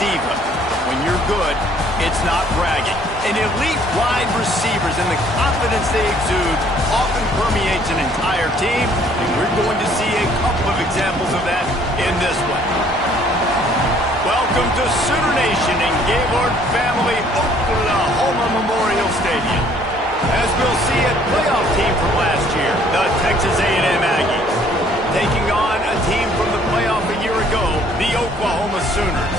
diva. When you're good, it's not bragging. And elite wide receivers and the confidence they exude often permeates an entire team, and we're going to see a couple of examples of that in this one. Welcome to Sooner Nation and Gaylord family Oklahoma Memorial Stadium. As we'll see, a playoff team from last year, the Texas A&M Aggies, taking on a team from the playoff a year ago, the Oklahoma Sooners.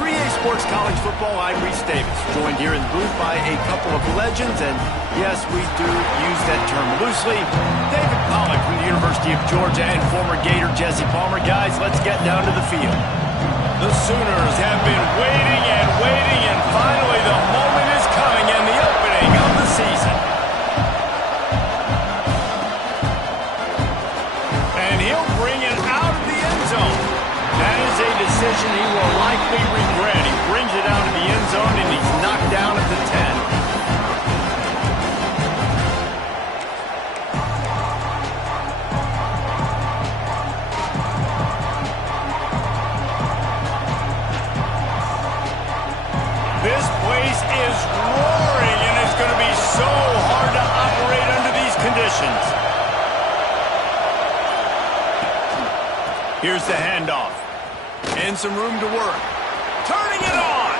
3A Sports College Football, I'm Reese Davis, joined here in the booth by a couple of legends, and yes, we do use that term loosely. David Pollack from the University of Georgia and former Gator Jesse Palmer. Guys, let's get down to the field. The Sooners have been waiting, and finally the moment is coming and the opening of the season. And he'll bring it out of the end zone. That is a decision he will likely regret. He brings it out of the end zone and he's knocked down at the 10. This place is roaring, and it's going to be so hard to operate under these conditions. Here's the handoff. And some room to work. Turning it on!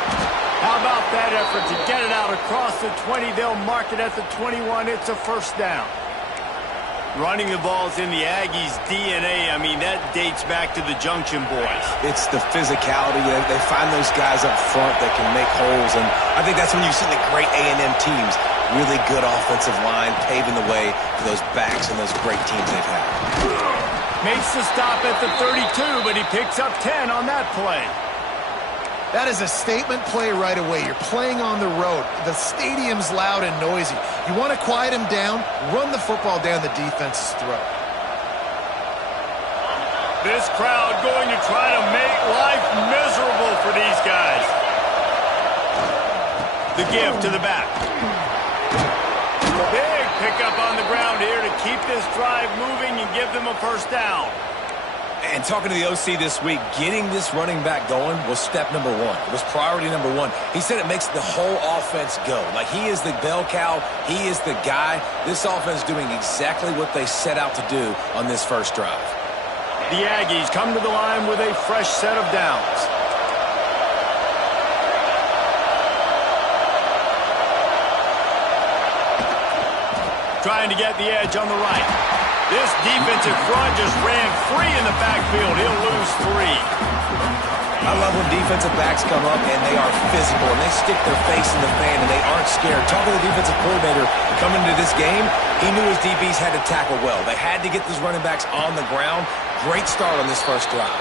How about that effort to get it out across the 20? They'll mark it at the 21. It's a first down. Running the ball's in the Aggies' DNA. I mean, that dates back to the Junction Boys. It's the physicality. They find those guys up front that can make holes, and I think that's when you see the great A&M teams. Really good offensive line, paving the way for those backs and those great teams they've had. Makes the stop at the 32, but he picks up 10 on that play. That is a statement play right away. You're playing on the road. The stadium's loud and noisy. You want to quiet him down, run the football down the defense's throat. This crowd going to try to make life miserable for these guys. The give to the back. Big pickup on the ground here to keep this drive moving and give them a first down. And talking to the OC this week, getting this running back going was step number one. It was priority number one. He said it makes the whole offense go. Like, he is the bell cow. He is the guy. This offense is doing exactly what they set out to do on this first drive. The Aggies come to the line with a fresh set of downs. Trying to get the edge on the right. This defensive front just ran free in the backfield. He'll lose 3. I love when defensive backs come up and they are physical and they stick their face in the fan and they aren't scared. Talking to the defensive coordinator coming into this game, he knew his DBs had to tackle well. They had to get these running backs on the ground. Great start on this first drive.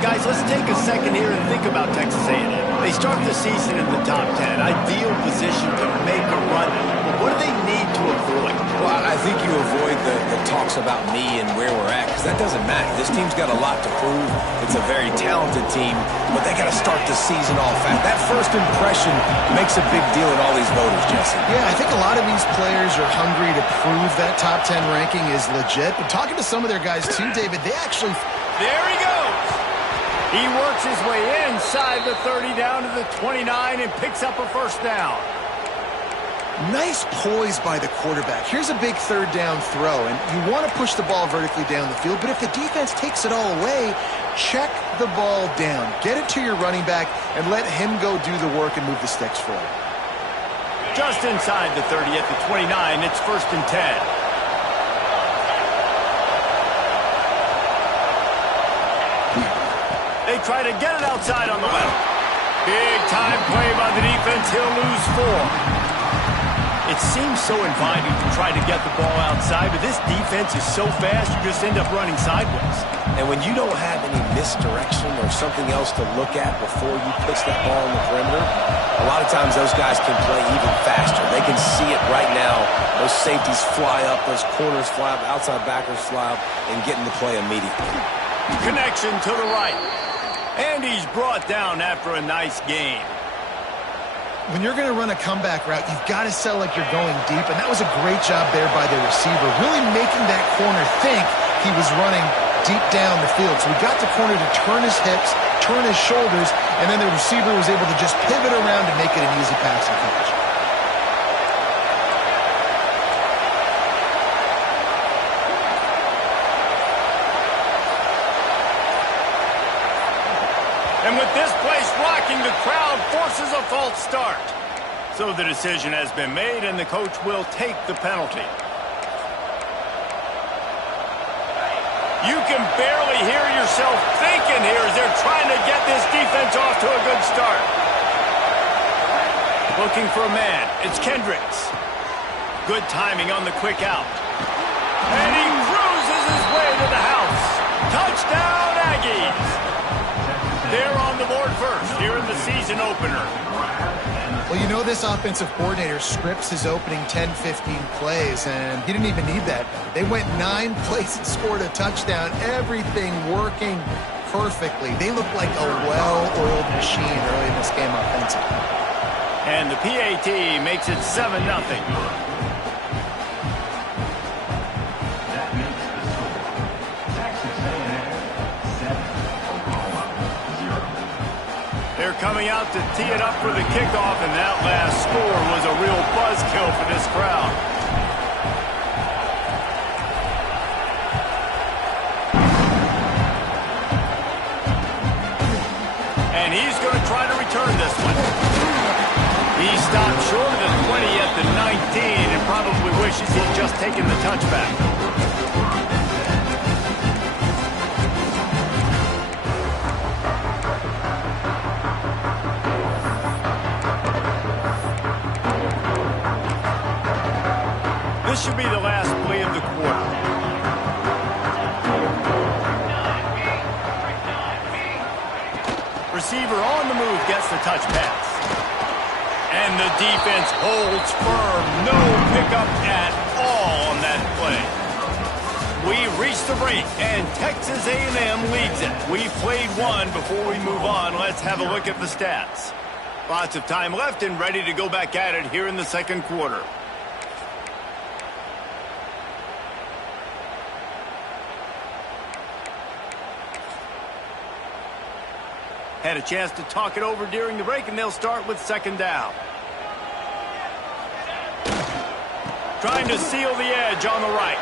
Guys, let's take a second here and think about Texas A&M. They start the season in the top 10. Ideal position to make a run. But what do they need to avoid? Well, I think you avoid the talks about me and where we're at, because that doesn't matter. This team's got a lot to prove. It's a very talented team, but they got to start the season off fast. That first impression makes a big deal in all these voters, Jesse. Yeah, I think a lot of these players are hungry to prove that top 10 ranking is legit. But talking to some of their guys too, David, they actually... There he goes! He works his way inside the 30 down to the 29 and picks up a first down. Nice poise by the quarterback. Here's a big third down throw, and you want to push the ball vertically down the field, but if the defense takes it all away, check the ball down. Get it to your running back and let him go do the work and move the sticks forward. Just inside the 30 at the 29, it's 1st and 10. They try to get it outside on the left. Big time play by the defense. He'll lose 4. It seems so inviting to try to get the ball outside, but this defense is so fast, you just end up running sideways. And when you don't have any misdirection or something else to look at before you pitch that ball on the perimeter, a lot of times those guys can play even faster. They can see it right now. Those safeties fly up, those corners fly up, outside backers fly up, and get into play immediately. Connection to the right. And he's brought down after a nice game. When you're going to run a comeback route, you've got to sell like you're going deep, and that was a great job there by the receiver, really making that corner think he was running deep down the field. So we got the corner to turn his hips, turn his shoulders, and then the receiver was able to just pivot around and make it an easy passing catch. And with this place rocking, the crowd forces a false start. So the decision has been made, and the coach will take the penalty. You can barely hear yourself thinking here as they're trying to get this defense off to a good start. Looking for a man. It's Kendricks. Good timing on the quick out. And he cruises his way to the house. Touchdown, Aggies. They're on the board first here in the season opener. Well, you know this offensive coordinator scripts his opening 10-15 plays, and he didn't even need that. They went 9 plays and scored a touchdown, everything working perfectly. They look like a well-oiled machine early in this game offensively. And the PAT makes it 7-0. They're coming out to tee it up for the kickoff, and that last score was a real buzzkill for this crowd. And he's going to try to return this one. He stopped short of the 20 at the 19 and probably wishes he'd just taken the touchback. This should be the last play of the quarter. Receiver on the move gets the touch pass. And the defense holds firm. No pickup at all on that play. We reach the break, and Texas A&M leads it. We've played one. Before we move on, let's have a look at the stats. Lots of time left and ready to go back at it here in the second quarter. Had a chance to talk it over during the break, and they'll start with second down. Trying to seal the edge on the right.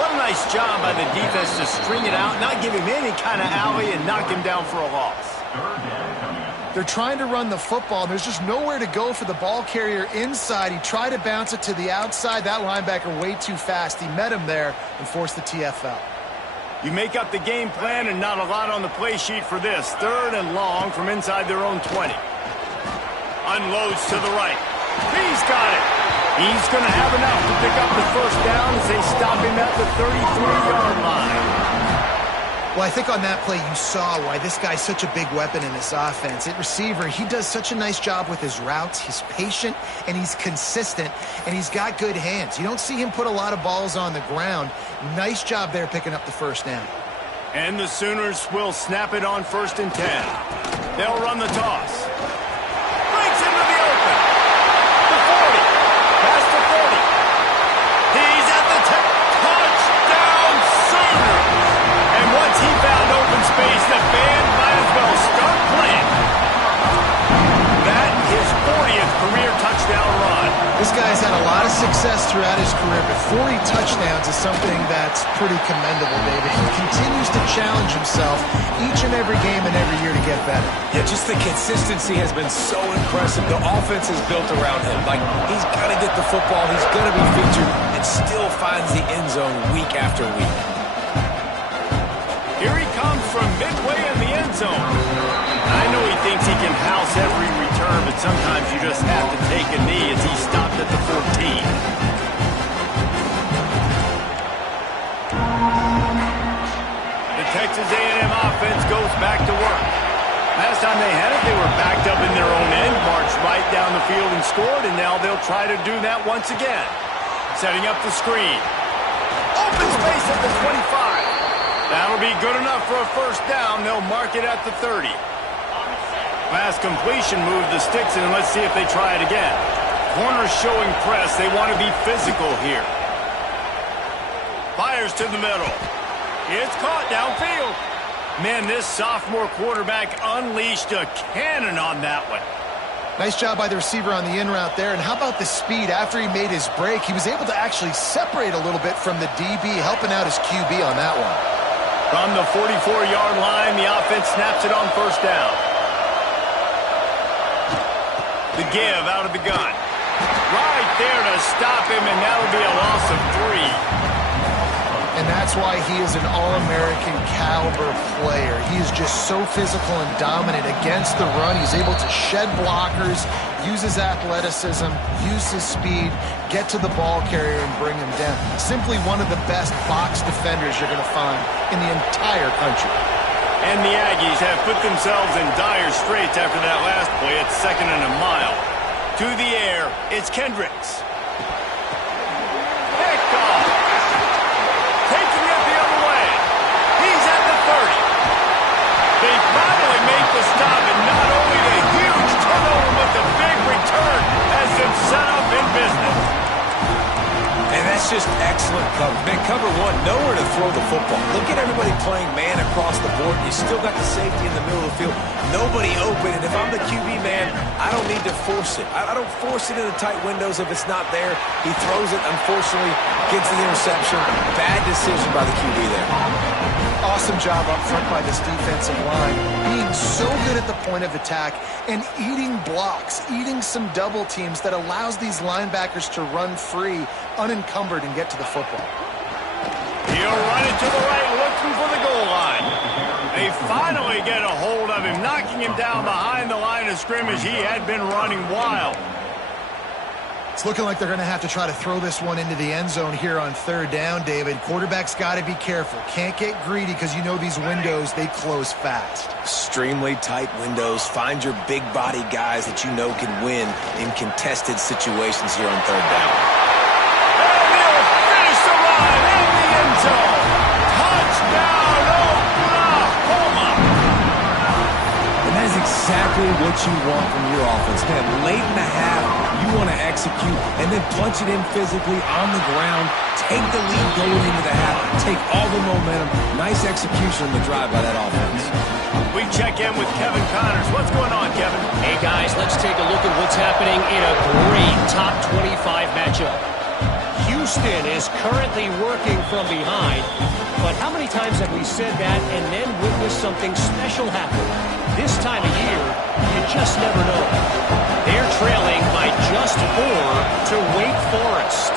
What a nice job by the defense to string it out, not give him any kind of alley, and knock him down for a loss. They're trying to run the football. There's just nowhere to go for the ball carrier inside. He tried to bounce it to the outside. That linebacker way too fast. He met him there and forced the TFL. You make up the game plan and not a lot on the play sheet for this. Third and long from inside their own 20. Unloads to the right. He's got it. He's going to have enough to pick up the first down as they stop him at the 33-yard line. Well, I think on that play you saw why this guy's such a big weapon in this offense. At receiver, he does such a nice job with his routes. He's patient, and he's consistent, and he's got good hands. You don't see him put a lot of balls on the ground. Nice job there picking up the first down. And the Sooners will snap it on 1st and 10. They'll run the toss. Breaks into the open. The 40. Past the 40. He's at the 10. Touchdown, Sooners! And once he found open space, the band might as well start playing. That his 40th career touchdown run. This guy's had a lot of success throughout his career, but 40 touchdowns is something that's pretty commendable, David. He continues to challenge himself each and every game and every year to get better. Yeah, just the consistency has been so impressive. The offense is built around him. Like, he's got to get the football. He's going to be featured and still finds the end zone week after week. Here he comes from midway in the end zone. I know he thinks he can house every return, but sometimes you just have to take a knee as he stopped at the 14. The Texas A&M offense goes back to work. Last time they had it, they were backed up in their own end, marched right down the field and scored, and now they'll try to do that once again. Setting up the screen. Open space at the 25. That'll be good enough for a first down. They'll mark it at the 30. Last completion moved the sticks, and let's see if they try it again. Corners showing press. They want to be physical here. Fires to the middle. It's caught downfield. Man, this sophomore quarterback unleashed a cannon on that one. Nice job by the receiver on the in route there. And how about the speed after he made his break? He was able to actually separate a little bit from the DB, helping out his QB on that one. From the 44-yard line, the offense snaps it on first down. The give out of the gun. Right there to stop him, and that'll be a loss of 3. And that's why he is an All-American caliber player. He is just so physical and dominant against the run. He's able to shed blockers, use his athleticism, use his speed, get to the ball carrier and bring him down. Simply one of the best box defenders you're going to find in the entire country. And the Aggies have put themselves in dire straits after that last play at 2nd and a mile. To the air, it's Kendricks. Picked off. Taking it the other way. He's at the 30. They finally make the stop, and not only a huge turnover, but the big return has them set up in business. And that's just excellent cover. Man, cover one, nowhere to throw the football. Look at everybody playing man across the board. You still got the safety in the middle of the field. Nobody open. And if I'm the QB man, I don't need to force it. I don't force it into tight windows if it's not there. He throws it, unfortunately, gets the interception. Bad decision by the QB there. Awesome job up front by this defensive line. Being so good at the point of attack and eating blocks, eating some double teams that allows these linebackers to run free, unencumbered, and get to the football. He'll run it to the right, looking for the goal line. They finally get a hold of him, knocking him down behind the line of scrimmage. He had been running wild. It's looking like they're going to have to try to throw this one into the end zone here on 3rd down, David. Quarterback's got to be careful. Can't get greedy because you know these windows, they close fast. Extremely tight windows. Find your big body guys that you know can win in contested situations here on 3rd down. And he'll finish the run in the end zone. Touchdown, Oklahoma! And that is exactly what you want from your offense. Man, late in the half, you want to execute and then punch it in physically on the ground. Take the lead going into the half. Take all the momentum. Nice execution on the drive by that offense. We check in with Kevin Connors. What's going on, Kevin? Hey, guys, let's take a look at what's happening in a great top 25 matchup. Houston is currently working from behind, but how many times have we said that and then witnessed something special happen? This time of year, you just never know. They're trailing by just 4 to Wake Forest.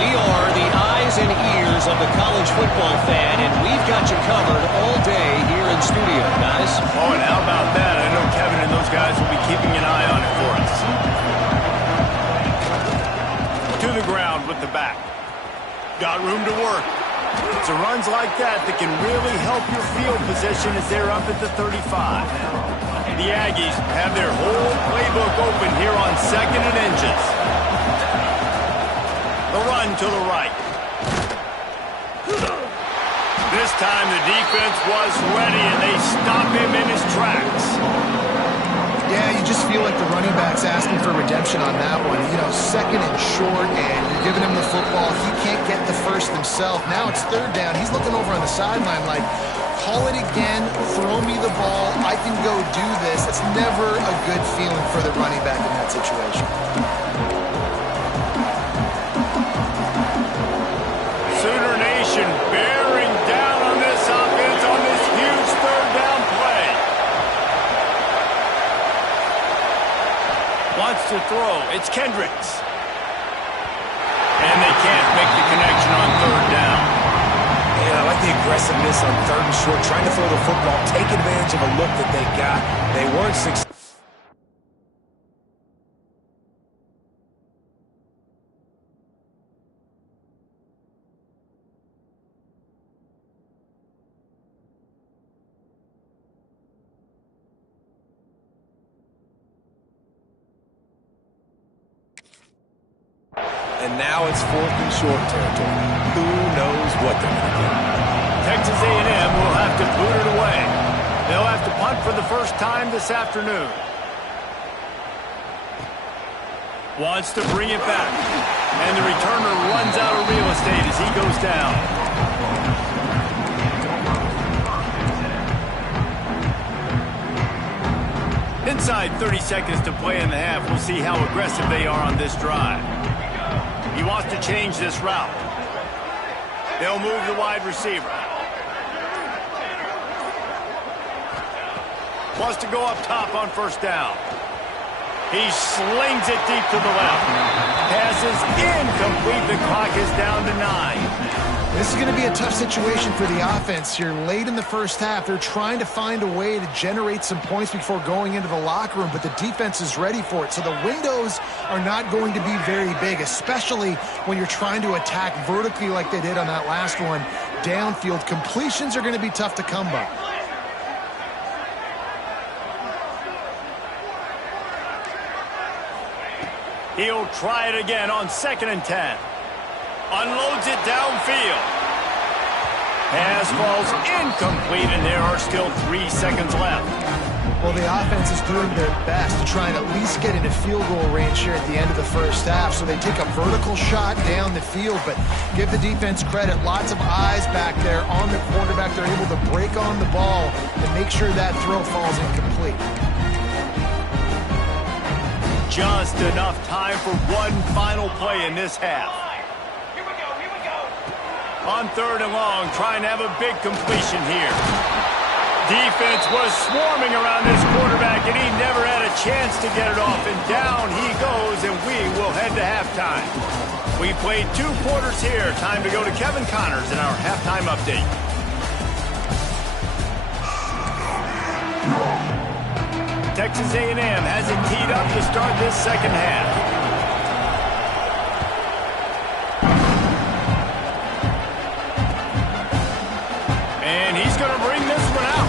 We are the eyes and ears of the college football fan, and we've got you covered all day here in studio, guys. Oh, and how about that? I know Kevin and those guys will be keeping an eye on it for us. To the ground with the back. Got room to work. It's a runs like that that can really help your field position as they're up at the 35. The Aggies have their whole playbook open here on 2nd and inches. The run to the right. This time the defense was ready and they stop him in his tracks. Yeah, you just feel like the running back's asking for redemption on that one. You know, 2nd and short, and you're giving him the football. He can't get the first himself. Now it's 3rd down. He's looking over on the sideline like, call it again, throw me the ball, I can go do this. It's never a good feeling for the running back in that situation. Sooner Nation bearing down on this offense on this huge 3rd down play. Wants to throw. It's Kendricks. And they can't make the connection on 3rd down. And I like the aggressiveness on 3rd and short, trying to throw the football, take advantage of a look that they got. They weren't successful. And now it's 4th and short territory. Who knows what they're going to do? Texas A&M will have to boot it away. They'll have to punt for the first time this afternoon. Wants to bring it back. And the returner runs out of real estate as he goes down. Inside 30 seconds to play in the half. We'll see how aggressive they are on this drive. He wants to change this route. They'll move the wide receiver. Wants to go up top on first down. He slings it deep to the left. Pass is incomplete. The clock is down to 9. This is going to be a tough situation for the offense here. Late in the first half, they're trying to find a way to generate some points before going into the locker room, but the defense is ready for it. So the windows are not going to be very big, especially when you're trying to attack vertically like they did on that last one. Downfield completions are going to be tough to come by. He'll try it again on 2nd and 10. Unloads it downfield. Pass falls incomplete, and there are still 3 seconds left. Well, the offense is doing their best to try and at least get into field goal range here at the end of the first half. So they take a vertical shot down the field, but give the defense credit. Lots of eyes back there on the quarterback. They're able to break on the ball and make sure that throw falls incomplete. Just enough time for one final play in this half. Here we go. On 3rd and long, trying to have a big completion here. Defense was swarming around this quarterback, and he never had a chance to get it off. And down he goes, and we will head to halftime. We played 2 quarters here. Time to go to Kevin Connors in our halftime update. Texas A&M has it teed up to start this second half. And he's going to bring this one out.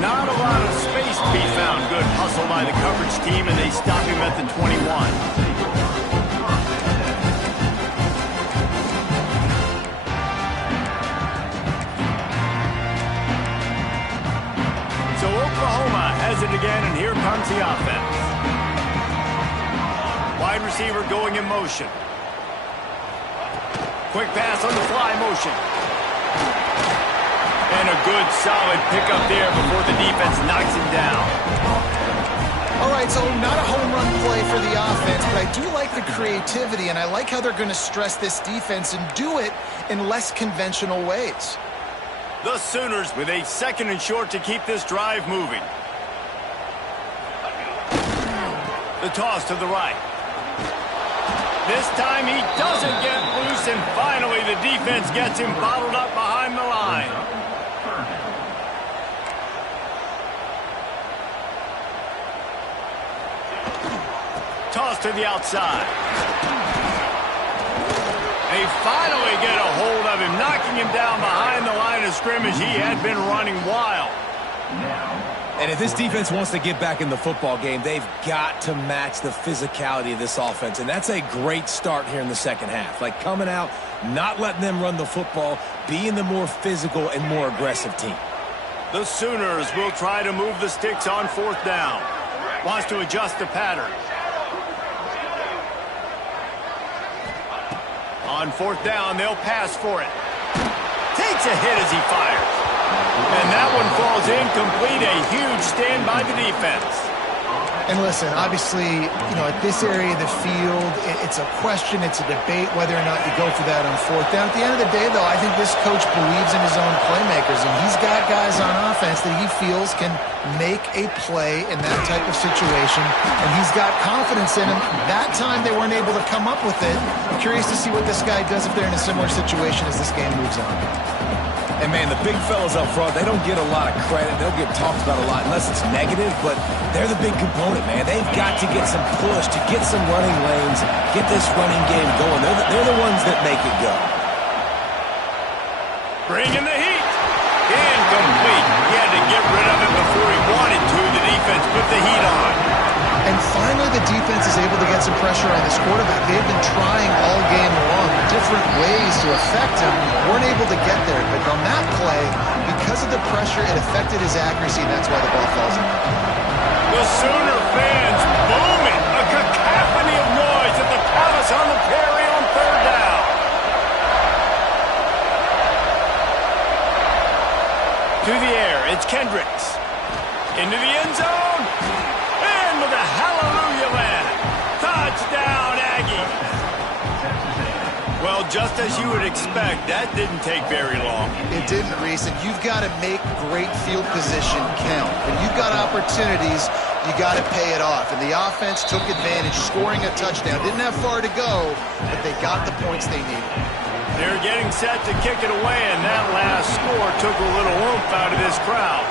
Not a lot of space to be found. Good hustle by the coverage team, and they stop him at the 21. Oklahoma has it again, and here comes the offense. Wide receiver going in motion. Quick pass on the fly motion. And a good solid pickup there before the defense knocks him down. All right, so not a home run play for the offense, but I do like the creativity, and I like how they're going to stress this defense and do it in less conventional ways. The Sooners with a 2nd and short to keep this drive moving. The toss to the right. This time he doesn't get loose, and finally the defense gets him bottled up behind the line. Toss to the outside. They finally get a hold of him, knocking him down behind the line of scrimmage. He had been running wild. And if this defense wants to get back in the football game, they've got to match the physicality of this offense. And that's a great start here in the second half. Like coming out, not letting them run the football, being the more physical and more aggressive team. The Sooners will try to move the sticks on 4th down. Wants to adjust the pattern. On 4th down, they'll pass for it. Takes a hit as he fires. And that one falls incomplete. A huge stand by the defense. And listen, obviously, at this area of the field, it's a question, it's a debate whether or not you go for that on 4th down. At the end of the day, though, I think this coach believes in his own playmakers, and he's got guys on offense that he feels can make a play in that type of situation, and he's got confidence in him. That time they weren't able to come up with it. I'm curious to see what this guy does if they're in a similar situation as this game moves on. And, man, the big fellas up front, they don't get a lot of credit. They'll get talked about a lot unless it's negative, but they're the big component, man. They've got to get some push, to get some running lanes, get this running game going. They're the ones that make it go. Bringing the heat. Incomplete. He had to get rid of it before he wanted to. The defense put the heat on. And finally, the defense is able to get some pressure on this quarterback. They've been trying all game long different ways to affect him. Weren't able to get there. But on that play, because of the pressure, it affected his accuracy, and that's why the ball falls in. The Sooner fans booming. A cacophony of noise at the Palace on the Prairie on 3rd down. To the air, it's Kendricks. Into the end zone. Well, just as you would expect, that didn't take very long. It didn't, Reese, and you've got to make great field position count. When you've got opportunities, you got to pay it off. And the offense took advantage, scoring a touchdown. Didn't have far to go, but they got the points they needed. They're getting set to kick it away, and that last score took a little oomph out of this crowd.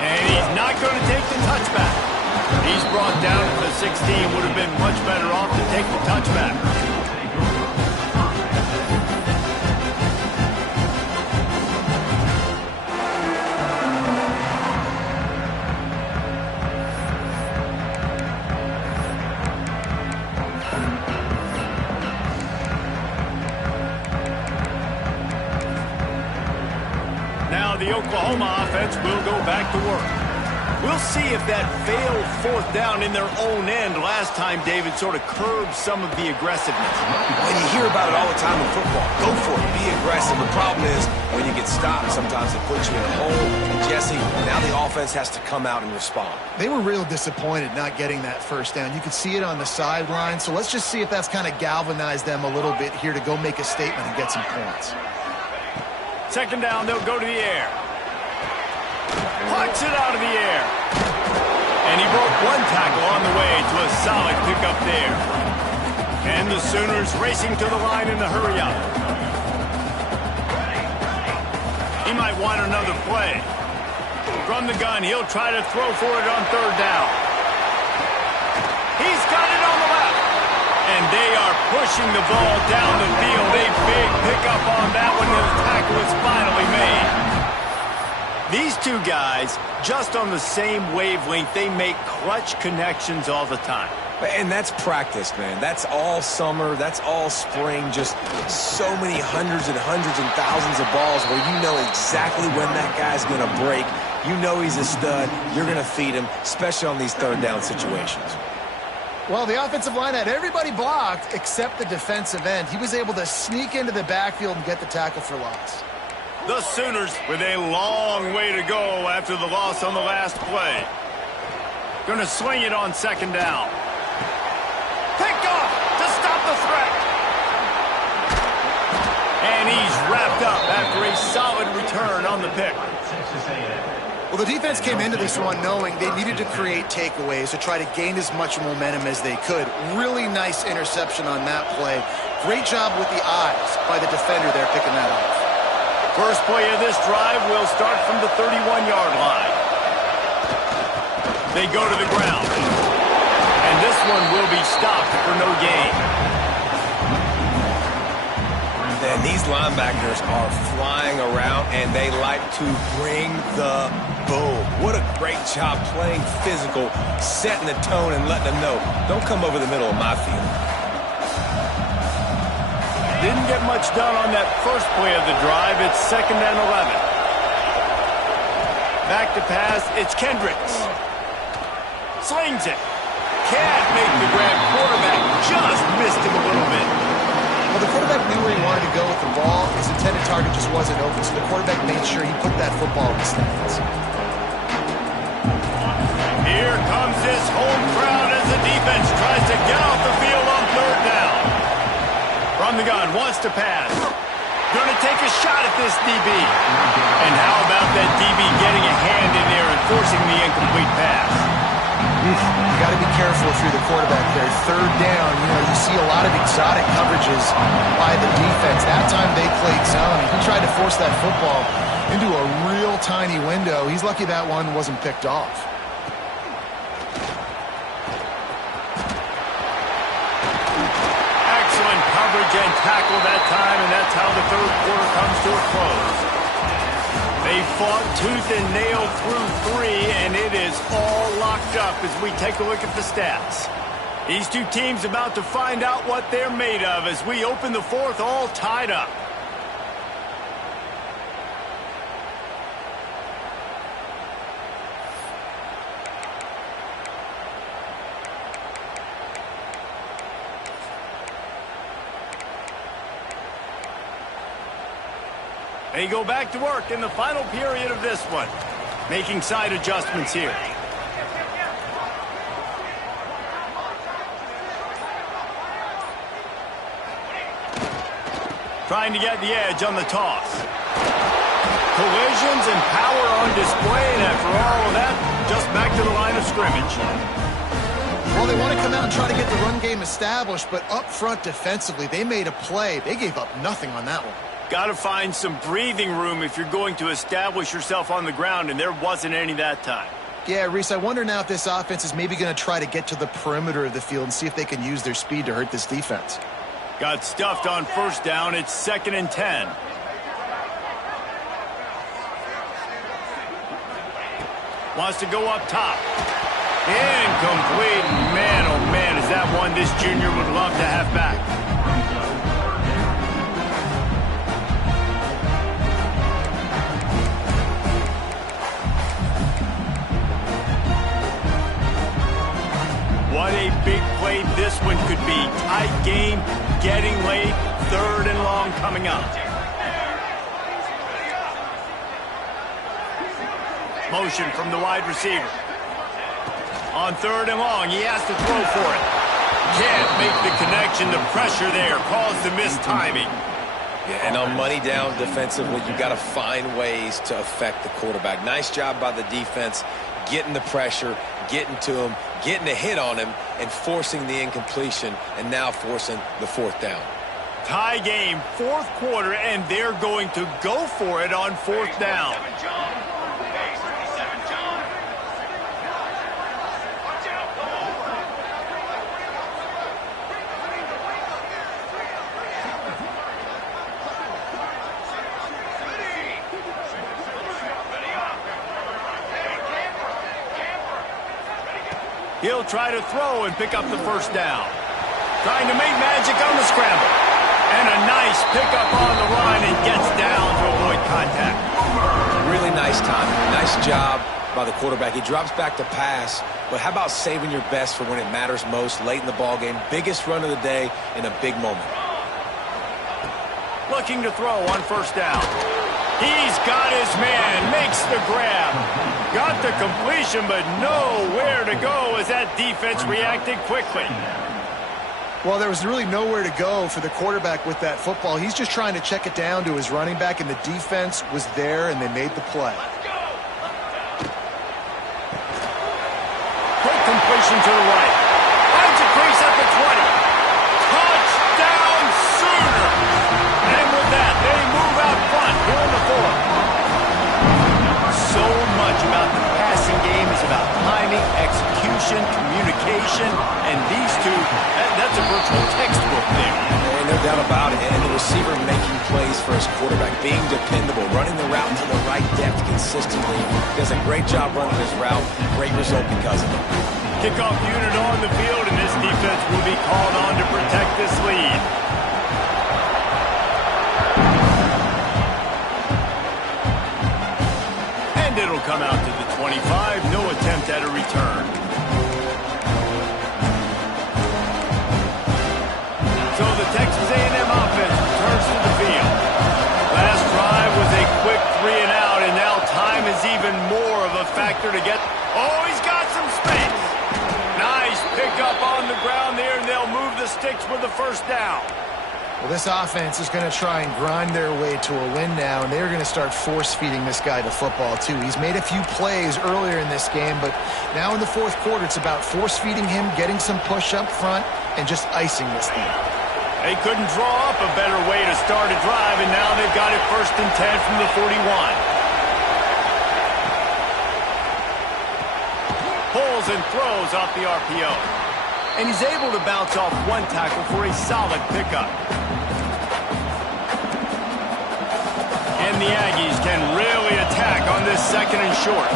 And he's not going to take the touchback. He's brought down at the 16. Would have been much better off to take the touchback. Now the Oklahoma offense will go back to work. We'll see if that failed fourth down in their own end last time, David, sort of curbed some of the aggressiveness. Well, you hear about it all the time in football. Go for it. Be aggressive. The problem is when you get stopped, sometimes it puts you in a hole. And, Jesse, now the offense has to come out and respond. They were real disappointed not getting that first down. You could see it on the sideline. So let's just see if that's kind of galvanized them a little bit here to go make a statement and get some points. Second down, they'll go to the air. Punch it out of the air. And he broke one tackle on the way to a solid pickup there. And the Sooners racing to the line in a hurry up. He might want another play. From the gun, he'll try to throw for it on third down. He's got it on the left. And they are pushing the ball down the field. A big pickup on that one, and the tackle is finally made. These two guys, just on the same wavelength, they make clutch connections all the time. And that's practice, man. That's all summer. That's all spring. Just so many hundreds and thousands of balls where you know exactly when that guy's going to break. You know he's a stud. You're going to feed him, especially on these third down situations. Well, the offensive line had everybody blocked except the defensive end. He was able to sneak into the backfield and get the tackle for loss. The Sooners with a long way to go after the loss on the last play. Going to swing it on second down. Picked off to stop the threat. And he's wrapped up after a solid return on the pick. Well, the defense came into this one knowing they needed to create takeaways to try to gain as much momentum as they could. Really nice interception on that play. Great job with the eyes by the defender there picking that off. First play of this drive will start from the 31-yard line. They go to the ground. And this one will be stopped for no gain. And these linebackers are flying around, and they like to bring the boom. What a great job playing physical, setting the tone, and letting them know, don't come over the middle of my field. Didn't get much done on that first play of the drive. It's second and 11. Back to pass. It's Kendricks. Slings it. Can't make the grab. Quarterback just missed him a little bit. Well, the quarterback knew where he wanted to go with the ball. His intended target just wasn't open, so the quarterback made sure he put that football in the stands. Here comes this home crowd as the defense tries to get off the field on third down. From the gun, wants to pass. Going to take a shot at this DB. And how about that DB getting a hand in there and forcing the incomplete pass? You got to be careful if you're the quarterback there. Third down, you see a lot of exotic coverages by the defense. That time they played zone. He tried to force that football into a real tiny window. He's lucky that one wasn't picked off. And tackle that time, and that's how the third quarter comes to a close. They fought tooth and nail through three, and it is all locked up as we take a look at the stats. These two teams about to find out what they're made of as we open the fourth all tied up. They go back to work in the final period of this one, making side adjustments here. Trying to get the edge on the toss. Collisions and power on display, and after all of that, just back to the line of scrimmage. Well, they want to come out and try to get the run game established, but up front defensively, they made a play. They gave up nothing on that one. Got to find some breathing room if you're going to establish yourself on the ground, and there wasn't any that time. Yeah, Reese, I wonder now if this offense is maybe going to try to get to the perimeter of the field and see if they can use their speed to hurt this defense. Got stuffed on first down. It's 2nd and 10. Wants to go up top. Incomplete. Man, oh man, is that one this junior would love to have back. What a big play this one could be. Tight game, getting late, 3rd and long coming up. Motion from the wide receiver. On 3rd and long, he has to throw for it. Can't make the connection. The pressure there caused the missed timing. Yeah, and on money down defensively, you got to find ways to affect the quarterback. Nice job by the defense, getting the pressure, getting to him, getting a hit on him, and forcing the incompletion, and now forcing the 4th down. Tie game, 4th quarter, and they're going to go for it on 4th down. He'll try to throw and pick up the 1st down. Trying to make magic on the scramble. And a nice pickup on the run and gets down to avoid contact. Really nice time. Nice job by the quarterback. He drops back to pass, but how about saving your best for when it matters most late in the ballgame? Biggest run of the day in a big moment. Looking to throw on 1st down. He's got his man, makes the grab. Got the completion, but nowhere to go as that defense reacted quickly. Well, there was really nowhere to go for the quarterback with that football. He's just trying to check it down to his running back, and the defense was there, and they made the play. Quick completion to the right. Finds a crease at the 20. Touchdown Sooner! And with that, they move out front here in the 4th. So much about the passing game is about timing, execution, communication, and these two, that's a virtual textbook there. And no doubt about it. And the receiver making plays for his quarterback, being dependable, running the route to the right depth consistently. Does a great job running his route. Great result because of it. Kickoff unit on the field, and this defense will be called on to protect this lead. And it'll come out to the 25. No attempt at a return. So the Texas A&M offense returns to the field. Last drive was a quick 3-and-out, and now time is even more of a factor to get. Oh, he's got some space. Nice pickup on the ground there, and they'll move the sticks with the 1st down. Well, this offense is going to try and grind their way to a win now, and they're going to start force-feeding this guy the football, too. He's made a few plays earlier in this game, but now in the 4th quarter, it's about force-feeding him, getting some push up front, and just icing this thing. They couldn't draw up a better way to start a drive, and now they've got it 1st and 10 from the 41. Pulls and throws off the RPO. And he's able to bounce off one tackle for a solid pickup. And the Aggies can really attack on this 2nd and short.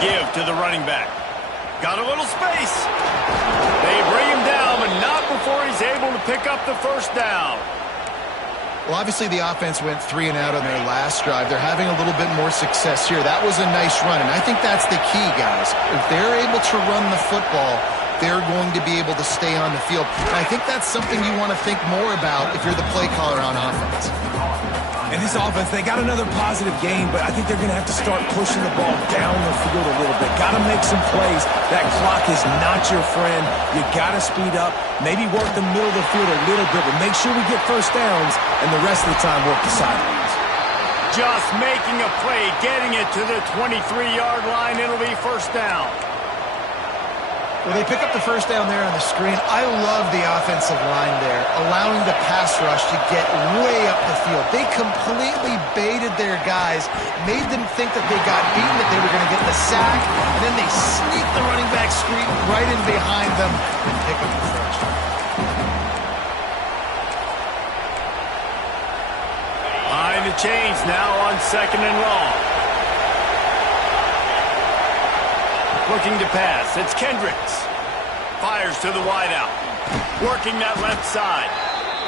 Give to the running back. Got a little space. They bring him down, but not before he's able to pick up the 1st down. Well, obviously the offense went 3-and-out on their last drive. They're having a little bit more success here. That was a nice run, and I think that's the key, guys. If they're able to run the football, they're going to be able to stay on the field. And I think that's something you want to think more about if you're the play caller on offense. And this offense, they got another positive game, but I think they're going to have to start pushing the ball down the field a little bit. Got to make some plays. That clock is not your friend. You got to speed up, maybe work the middle of the field a little bit, but make sure we get first downs, and the rest of the time work the sidelines. Just making a play, getting it to the 23-yard line. It'll be first down. Well, they pick up the first down there on the screen. I love the offensive line there, allowing the pass rush to get way up the field. They completely baited their guys, made them think that they got beaten, that they were going to get the sack, and then they sneak the running back screen right in behind them and pick up the first. Behind the chains now on second and long. Looking to pass. It's Kendricks. Fires to the wideout. Working that left side.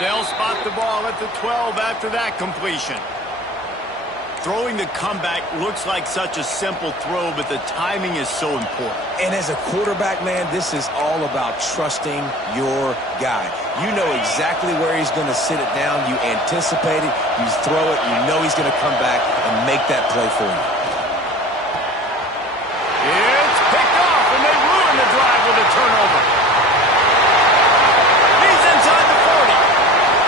They'll spot the ball at the 12 after that completion. Throwing the comeback looks like such a simple throw, but the timing is so important. And as a quarterback, man, this is all about trusting your guy. You know exactly where he's going to sit it down. You anticipate it. You throw it. You know he's going to come back and make that play for you. Turnover. He's inside the 40.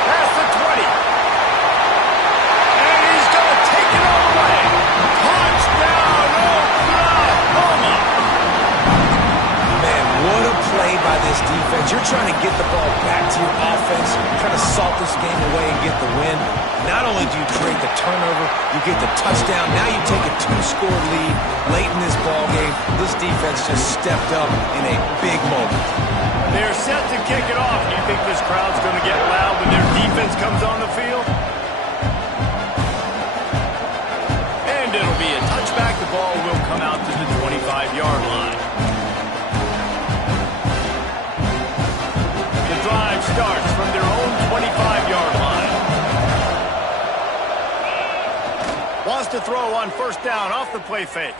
Past the 20. And he's going to take it all the way. Touchdown, Oklahoma. Man, what a play by this defense. You're trying to get the ball back to your offense. You're trying to salt this game away and get the win. Not only do you create the turnover, you get the touchdown. Now you take a 2-score lead late in this ball game. This defense just stepped up in a big moment. They're set to kick it off. Do you think this crowd's going to get loud when their defense comes on the field? And it'll be a touchback. The ball will come out to the 25-yard line. The drive starts from their own 25-yard line. Wants to throw on first down off the play fake.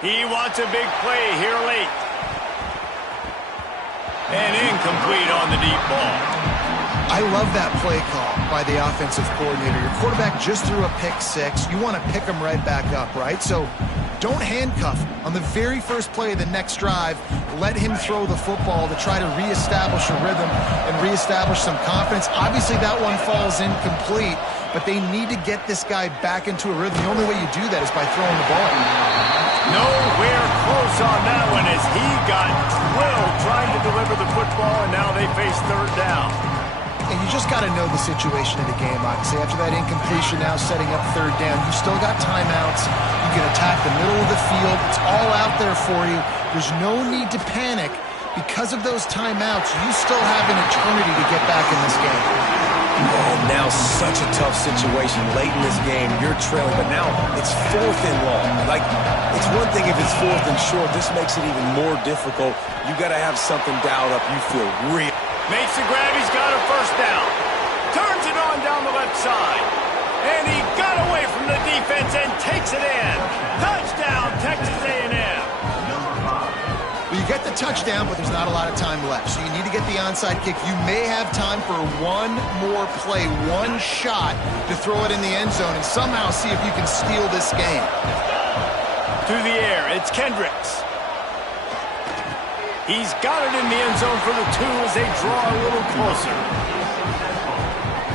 He wants a big play here late. And incomplete on the deep ball. I love that play call by the offensive coordinator. Your quarterback just threw a pick six. You want to pick him right back up, right? So don't handcuff him. On the very first play of the next drive, let him throw the football to try to reestablish a rhythm and reestablish some confidence. Obviously, that one falls incomplete, but they need to get this guy back into a rhythm. The only way you do that is by throwing the ball. Nowhere close on that one as he got drilled trying to deliver the football, and now they face third down. And you just got to know the situation of the game, obviously. After that incompletion, now setting up third down, you still got timeouts. You can attack the middle of the field. It's all out there for you. There's no need to panic. Because of those timeouts, you still have an eternity to get back in this game. And now such a tough situation late in this game. You're trailing, but now it's fourth and long. Like, it's one thing if it's fourth and short. This makes it even more difficult. You got to have something dialed up. You feel real. Makes the grab. He's got a first down. Turns it on down the left side. And he got away from the defense and takes it in. Touchdown, Texas A&M. Well, you get the touchdown, but there's not a lot of time left. So you need to get the onside kick. You may have time for one more play, one shot to throw it in the end zone and somehow see if you can steal this game. To the air, it's Kendricks. He's got it in the end zone for the two as they draw a little closer.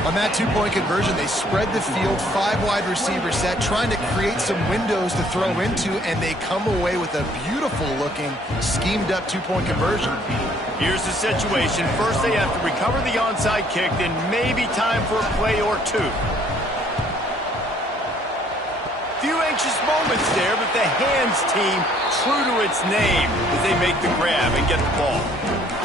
On that two-point conversion, they spread the field, 5 wide receiver set, trying to create some windows to throw into, and they come away with a beautiful-looking, schemed-up two-point conversion. Here's the situation. First, they have to recover the onside kick, then maybe time for a play or two. Few anxious moments there, but the hands team true to its name as they make the grab and get the ball.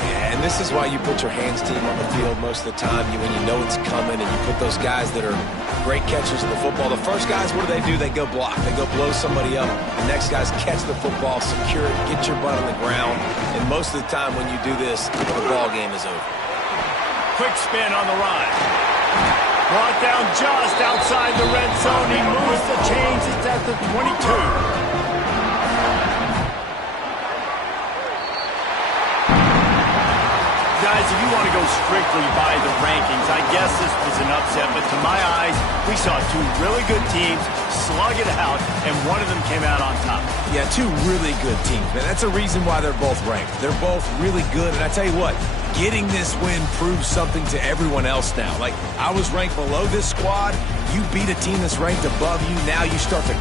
Yeah, and this is why you put your hands team on the field most of the time when you know it's coming, and you put those guys that are great catchers of the football. The first guys, what do? They go block. They go blow somebody up. The next guys catch the football, secure it, get your butt on the ground. And most of the time when you do this, the ball game is over. Quick spin on the run. Brought down just outside the red zone. He moves the chains. It's at the 22. guys, if you want to go strictly by the rankings, I guess this was an upset, but to my eyes, we saw two really good teams slug it out, and one of them came out on top. Yeah, two really good teams, man. That's a reason why they're both ranked. They're both really good, and I tell you what, getting this win proves something to everyone else now. Like, I was ranked below this squad. You beat a team that's ranked above you. Now you start to